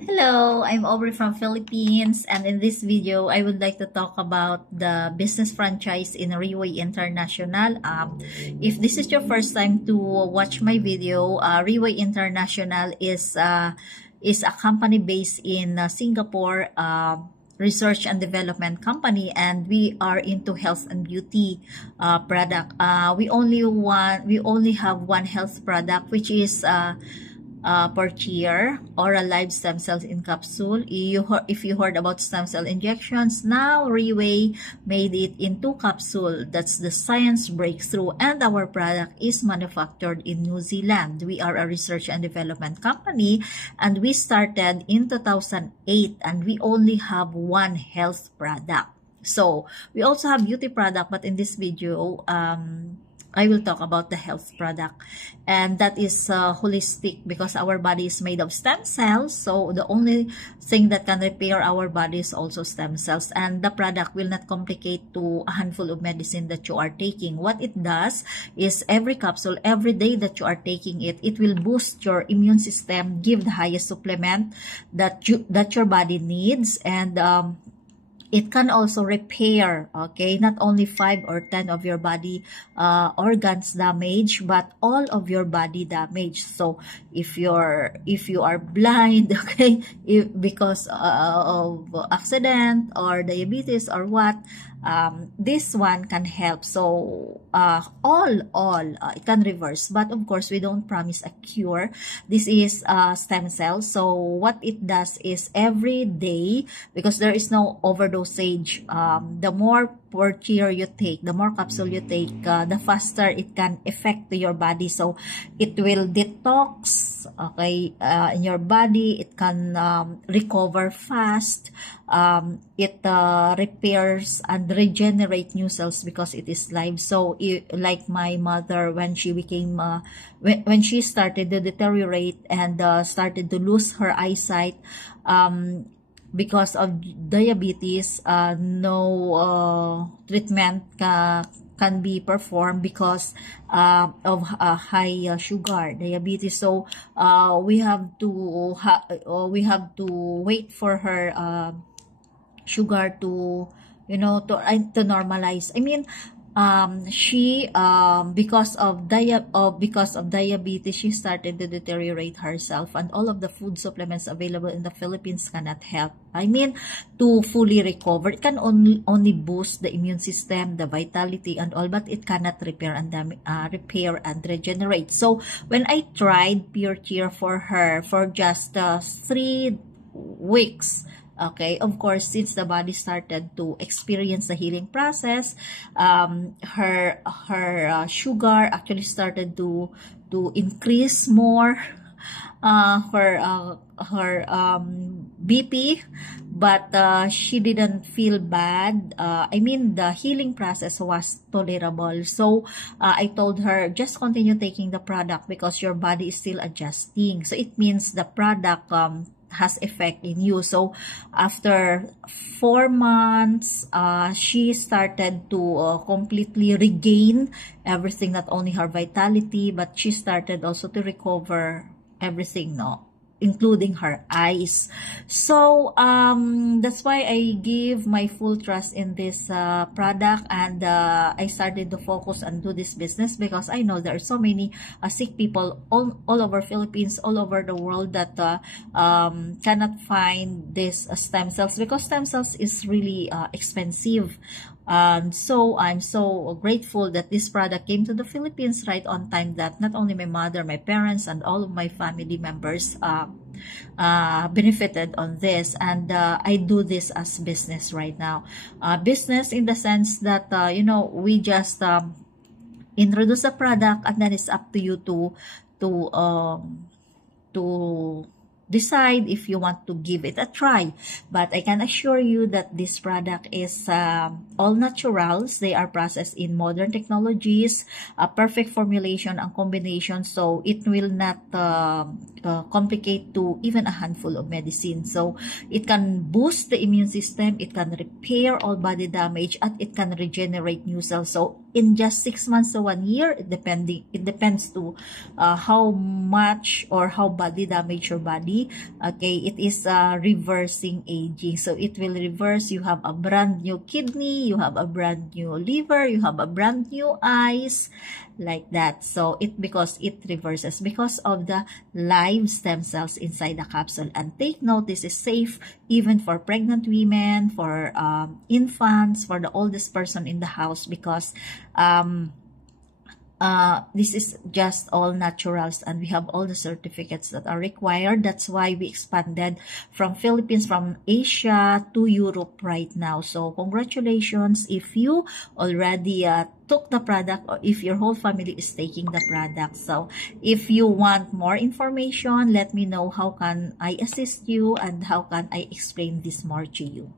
Hello, I'm Aubrey from Philippines, and in this video, I would like to talk about the business franchise in Riway International. If this is your first time to watch my video, Riway International is a company based in Singapore. Research and development company, and we are into health and beauty product. We only have one health product, which is per year, oral live stem cells in capsule. If you heard about stem cell injections, now Riway made it into capsule. That's the science breakthrough, and our product is manufactured in New Zealand. We are a research and development company, and we started in 2008, and we only have one health product. So we also have beauty product, but in this video, I will talk about the health product, and that is holistic, because our body is made of stem cells. So the only thing that can repair our body is also stem cells, and the product will not complicate to a handful of medicine that you are taking. What it does is every capsule, every day that you are taking it, it will boost your immune system, give the highest supplement that your body needs, and it can also repair, okay, not only 5 or 10 of your body organs damage, but all of your body damage. So if you are blind, okay, because of accident or diabetes or what, this one can help. So it can reverse, but of course we don't promise a cure. This is stem cells. So what it does is every day, because there is no overdosage, the more per year you take, the more capsule you take, the faster it can affect to your body. So it will detox, okay, in your body. It can recover fast. It repairs and regenerate new cells because it is live. So like my mother, when she became when she started to deteriorate and started to lose her eyesight, because of diabetes, no treatment can be performed because of high sugar diabetes. So we have to wait for her sugar to normalize. I mean, she because of diabetes, she started to deteriorate herself, and all of the food supplements available in the Philippines cannot help. I mean, to fully recover, it can only boost the immune system, the vitality and all, but it cannot repair and regenerate. So when I tried Pure Cheer for her for just 3 weeks, okay, of course, since the body started to experience the healing process, her sugar actually started to increase more, her BP, but she didn't feel bad. I mean, the healing process was tolerable. So I told her, just continue taking the product because your body is still adjusting. So it means the product has effect in you. So after 4 months, she started to completely regain everything, not only her vitality, but she started also to recover everything, including her eyes. So that's why I give my full trust in this product, and I started to focus and do this business because I know there are so many sick people all over Philippines, all over the world, that cannot find this stem cells, because stem cells is really expensive. So I'm so grateful that this product came to the Philippines right on time, that not only my mother, my parents, and all of my family members benefited on this. And I do this as business right now. Business in the sense that, we just introduce a product, and then it's up to you to decide if you want to give it a try. But I can assure you that this product is all naturals. They are processed in modern technologies, a perfect formulation and combination, so it will not complicate to even a handful of medicine. So it can boost the immune system, it can repair all body damage, and it can regenerate new cells. So in just 6 months to 1 year. It depends to how much or how badly damage your body. Okay, it is reversing aging. So it will reverse. You have a brand new kidney, you have a brand new liver, you have a brand new eyes, like that. So because it reverses because of the live stem cells inside the capsule. And take note, this is safe even for pregnant women, for infants, for the oldest person in the house, because this is just all naturals, and we have all the certificates that are required. That's why we expanded from Philippines, from Asia to Europe right now. So congratulations if you already took the product, or if your whole family is taking the product. So if you want more information, let me know how can I assist you and how can I explain this more to you.